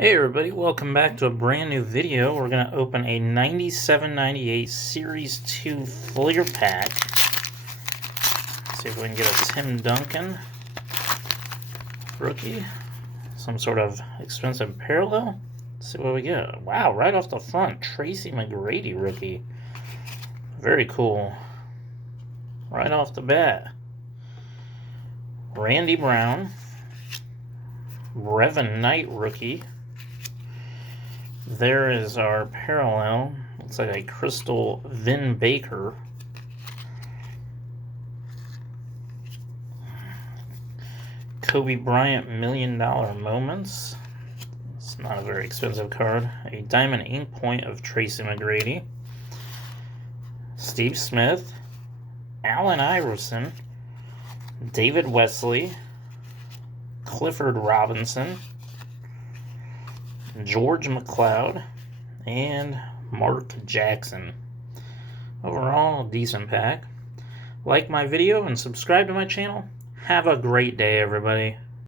Hey everybody, welcome back to a brand new video. We're going to open a 97-98 Series 2 Fleer pack. See if we can get a Tim Duncan rookie. Some sort of expensive parallel. Let's see what we get. Wow, right off the front, Tracy Mcgrady rookie. Very cool. Right off the bat. Randy Brown. Revan Knight rookie. There is our parallel. Looks like a crystal Vin Baker. Kobe Bryant $1 Million Moments. It's not a very expensive card. A diamond ink point of Tracy Mcgrady. Steve Smith. Allen Iverson. David Wesley. Clifford Robinson. George McLeod, and Mark Jackson. Overall, decent pack. Like my video and subscribe to my channel. Have a great day, everybody.